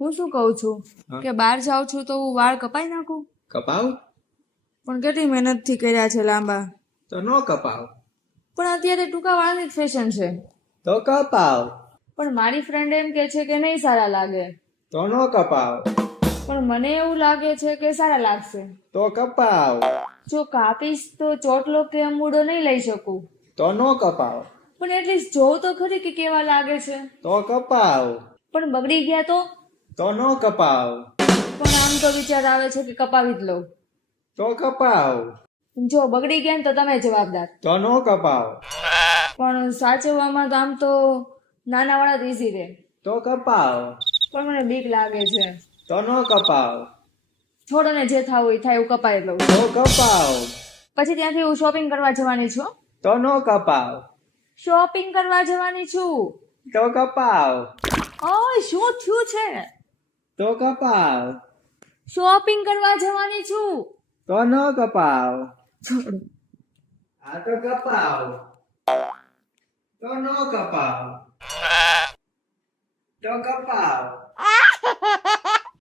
હું શું કહું છું? કે બહાર જાઉં છું તો હું વાળ કપાઈ નાખું? કપાવ. પણ કેટલી મહેનતથી કર્યા છે લાંબા? તો નો કપાવ. પણ અત્યારે ટૂંકા વાળની જ ફેશન છે. તો કપાવ. પણ મારી ફ્રેન્ડ એમ કે છે કે નહીં સારા લાગે. તો નો કપાવ. પણ મને એવું લાગે છે કે સારા લાગશે. તો કપાવ. જો કાપીશ તો ચોટલો કે અમૂડો નહીં લઈ શકું. તો નો કપાવ. પણ એટલીસ્ટ જોઉં તો ખરી કે કેવા લાગે છે. તો કપાવ. પણ બગડી ગયા તો? તો નો કપાવ. પણ આમ તો વિચાર આવે છે કે કપાવી જ લઉં. તો કપાવ. જો બગડી ગયા ને તો તમે જવાબદાર. તો નો કપાવ. પણ સાચવવામાં તો આમ તો નાના વાળા જ ઈઝી રહે. તો કપાવ. પણ મને બીક લાગે છે. તો નો કપાવ. છોડો ને જે થવું એ થાય એવું કપાઈ લઉં. તો કપાવ. પછી ત્યાંથી હું શોપિંગ કરવા જવાની છું. તો નો કપાવ. શોપિંગ કરવા જવાની છું. તો કપાવ. ઓય શું થયું છે? તો કપાવ. શોપિંગ કરવા જવાની છું. તો ન કપાવ. આ તો કપાવ. તો ન કપાવ. તો કપાવ.